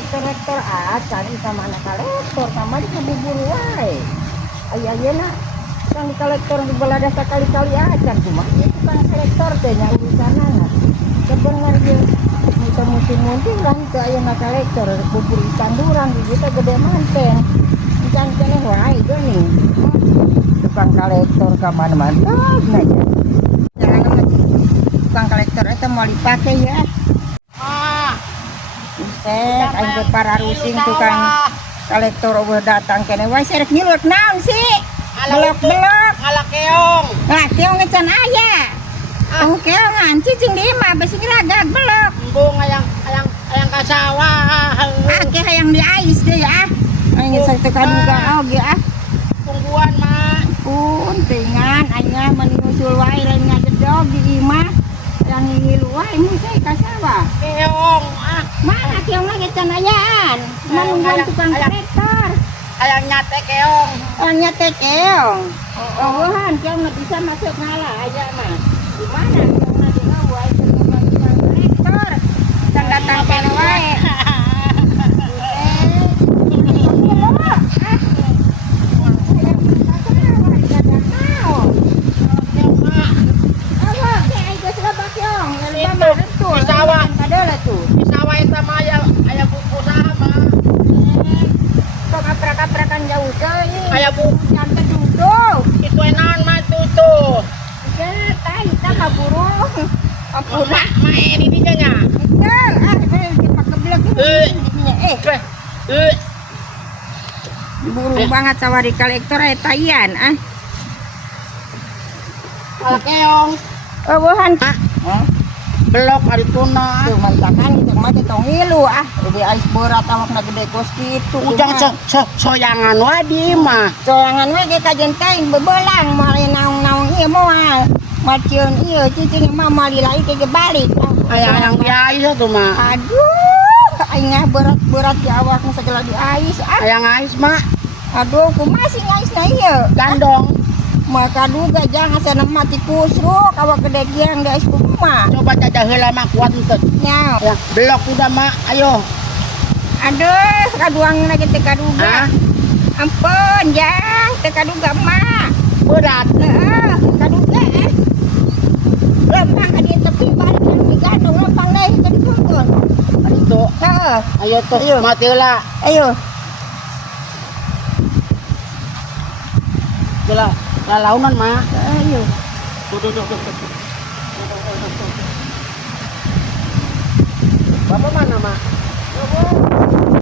kolektor-kolektor acan itu mana kolektor kamari kabuburu wae. Ayeuna tukang kolektor di balada sekali-kali acan cuma tukang kolektor teh nya urusanana. Sebenarnya kita musim-musim lah itu ayeuna kolektor kubur ikan durang kita gede manten. Ikan kene wae geuning. Tukang kolektor ka mana-mana nah ya. Jangan tukang kolektor itu mau dipakai ya. Buset, aing para rusing tukang kolektor udah datang kene wae serek nyilut naon sih? Belok-belok. Ala keong. Lah keong ngecan aya. Oh keongan cicing di imah besi ngeragak belok. Embung ayang ka sawah. Akeh hayang di ais deh ya. Aing sok teu kaduga oge Tungguan mah. Pun tengan aing menyusul wae lain ngajedog di imah. Yang ngilu wae mun saya ka sawah. Keong. Mana keong lagi can ayaan? Nungguan tukang kolektor. Ayang nyate keong. Nyate keong. Wuhan keong nggak bisa masuk ngalah aja mah. Gimana keong nanti ngawai tukang kolektor? Kita datang ke wae. Di sawah. Di sawah eta mah aya buku saha mah. Kok kaprak-kaprakan jauh deui. Aya buku Jangan duduk. itu naon mah tuh. Tah kita kaburu. Kapura. Mah ini dinya nya. Kita keblek ini. Buru banget sawari kolektor eta ian Ala keong. Wuhan. Belok ari tuna. Tuh mantakan itu mah tong ngilu jadi ais berat awakna gede kos kitu. Ujang soyangan wae di mah. Soyangan we ge kajen teh bebelang mari naung-naung ieu moal. Macieun ieu cicing mah mali lai ke balik. Ayang biaya tuh mah. Aduh, aing berat-berat di awakna segala di ais Ayang ais mah. Aduh, kumaha sing aisna ieu? Gandong. Maka duga jangan sana mati kusruk awak gede giang da ais kumaha. Coba jajah heula mah kuat teu. Nyaw. Ya, belok udah mah. Ayo. Aduh, kaduangna ge teu kaduga. Ampun, jang, teu kaduga mah. Berat. Heeh, kaduga lempang ka di tepi balik yang digandung lempang deui teu dituntun. Itu. Heeh. Ayo tuh, mati heula. Ayo. Heula, lalaunan mah. Ayo. Tuh. Bapak mana mah?